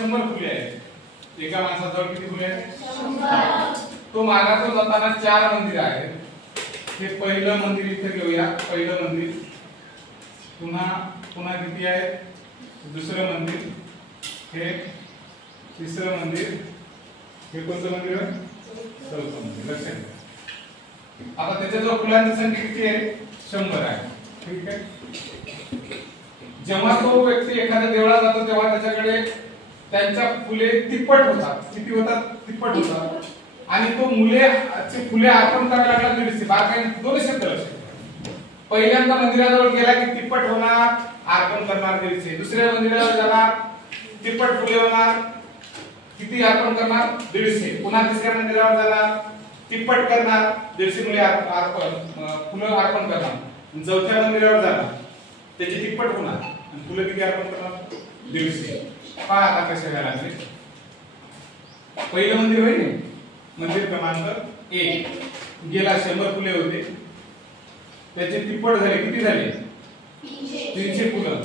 100 फुले आहेत. एका माणसाजवळ किती फुले आहेत? 100. तो मार्गातून जाताना 4 मंदिर आहेत. हे पहिलं मंदिर इथे घेऊया. पहिलं मंदिर, पुन्हा किती आहे? दुसरं मंदिर, हे तिसरं मंदिर, हे कोणतं मंदिर आहे? चौथं मंदिर. लक्षात घ्या. आता त्याच्याजवळ फुलांची संख्या किती आहे? 100 आहे. ठीक आहे. जेव्हा तो व्यक्ती एखाद्या देवळात जातो तेव्हा त्याच्याकडे त्यांच्या फुले तिप्पट होतात. किती होतात? तिप्पट होतात. आणि तो फुले अर्पण करायला लागला 150. बाकी 200 लक्षात. पहिल्यांदा मंदिराजवळ गेला की तिप्पट होणार, अर्पण करणार 150. दुसऱ्या मंदिरावर जाणार, तिप्पट फुले होणार, किती अर्पण करणार? 150. पुन्हा तिसऱ्या मंदिरावर जाणार, तिप्पट करणार, 150 फुलं अर्पण करणार. चौथ्या मंदिरावर जाणार, त्याची तिप्पट होणार आणि फुलं किती अर्पण करणार? 150. पहा आता कसे व्हायला लागले. पहिलं मंदिर होईल, मंदिर क्रमांक 1 गेला, 100 फुले होते, त्याचे तिप्पट झाले. किती झाले? 300 फुलं.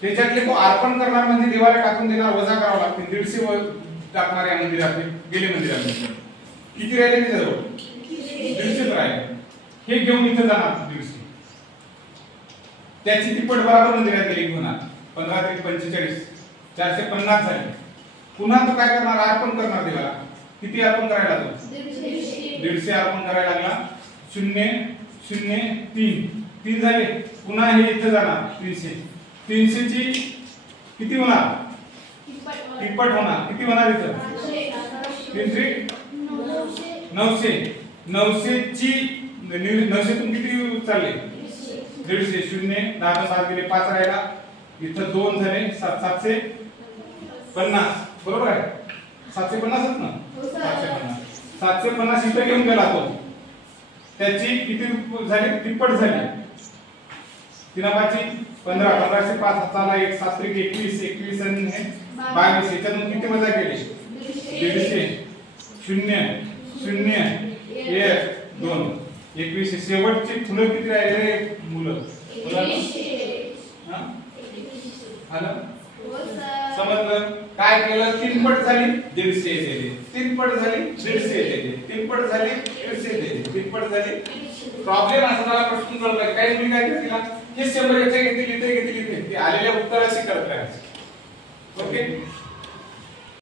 त्याच्यातले तो अर्पण करणार म्हणजे देवाला टाकून देणार, वजा करावा लागते. 150 टाकणार या मंदिरात, गेले मंदिरामध्ये. किती राहिले त्याच्याजवळ? 150 राहिले. हे घेऊन इथे जाणार 150. त्याची तिप्पट बरोबर मंदिरात गेली होणार. 15 × 45 450 झाले. पुन्हा तो काय करणार? अर्पण करणार देवाला. किती अर्पण करायला लागला? 150 अर्पण करायला लागला. 0 0 3 झाले. पुन्हा हे इथे जाणार 300. 300 ची किती होणार? तिप्पट होणार. किती होणार इथं? 300 900. 900 ची 900 तून किती चालले? 150. 0 10 7 गेले, 5 राहिला. इथं 2 झाले, 750. बरोबर आहे? 750 ना? 750 इथं घेऊन गेला तो. त्याची किती झाली? तिप्पट झाली. 3 5 15 15 से 5 हाताला 1 7 21 21 आणि 22. याच्यातून किती वजा केले? 150. 0 0 1 2 21. शेवटची फुलं किती राहिले? मुलं. आलं? समजलं? काय केलं? 3 पट झाली 150 दिले, 3 पट झाली 150 दिले, 3 पट झाली 150 दिले, 3 पट झाली. प्रॉब्लेम असा मला प्रश्न कळला. काही मुली काय केला? हे 100 याचे घेतले, इथे घेतले, इथे आलेल्या उत्तराशी करत राहायचं. ओके.